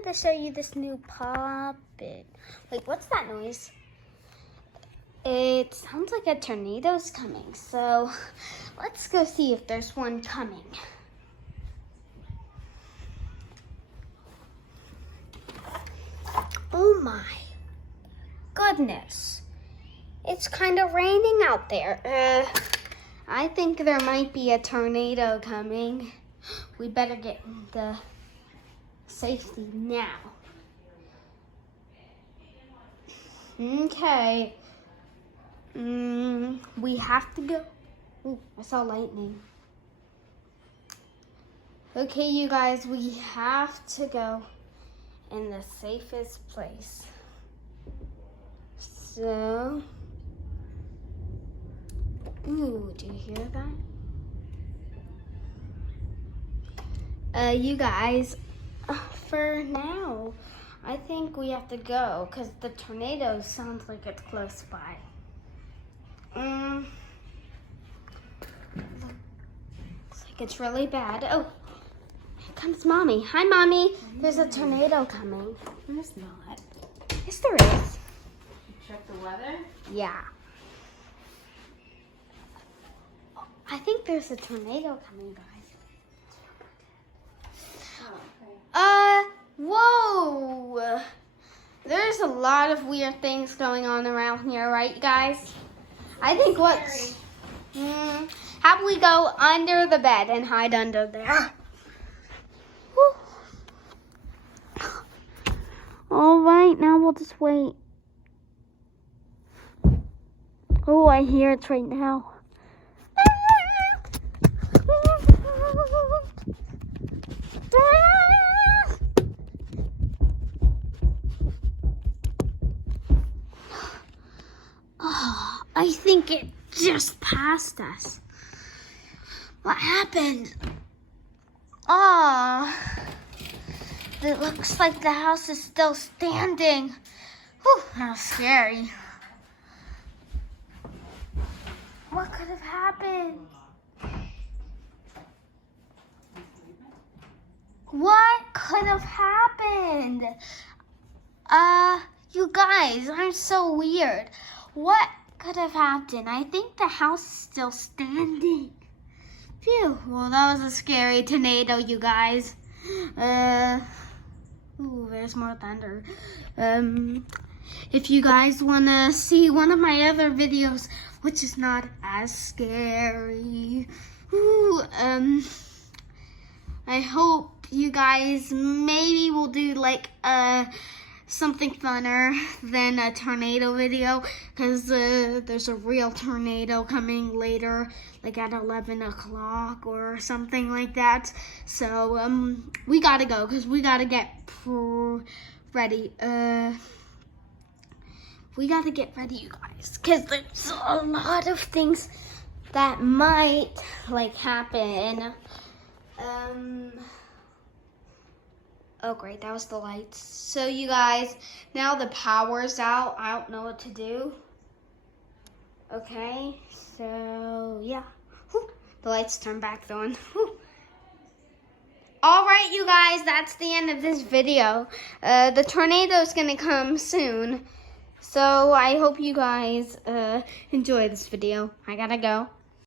wanted to show you this new puppet. Wait, what's that noise? It sounds like a tornado's coming. So let's go see if there's one coming. Oh my goodness. It's kind of raining out there. I think there might be a tornado coming. We better get into safety now. Okay. We have to go. Ooh, I saw lightning. Okay, you guys, we have to go in the safest place. So, ooh, do you hear that? You guys, for now, I think we have to go because the tornado sounds like it's close by. Looks like it's really bad. Oh, here comes Mommy. Hi, Mommy. There's a tornado coming. There's not. Yes, there is. Check the weather? Yeah. I think there's a tornado coming, guys. Whoa! There's a lot of weird things going on around here, right, guys? I think what's... how about we go under the bed and hide under there? All right, now we'll just wait. Oh, I hear it right now. Oh, I think it just passed us. What happened? Oh, it looks like the house is still standing. Whew, that was scary. What could have happened? What could have happened? You guys, I'm so weird. What could have happened? I think the house is still standing. Phew, well, that was a scary tornado, you guys. Ooh, there's more thunder. If you guys want to see one of my other videos, which is not as scary, I hope you guys maybe will do like something funner than a tornado video, because there's a real tornado coming later, like at 11 o'clock or something like that. So we gotta go because we gotta get ready. We gotta get ready, you guys, because there's a lot of things that might like happen. Oh great, that was the lights. So you guys, now the power's out. I don't know what to do. Okay, so yeah. Whew. The lights turned back on. All right, you guys, that's the end of this video. The tornado's gonna come soon. So I hope you guys enjoy this video. I gotta go.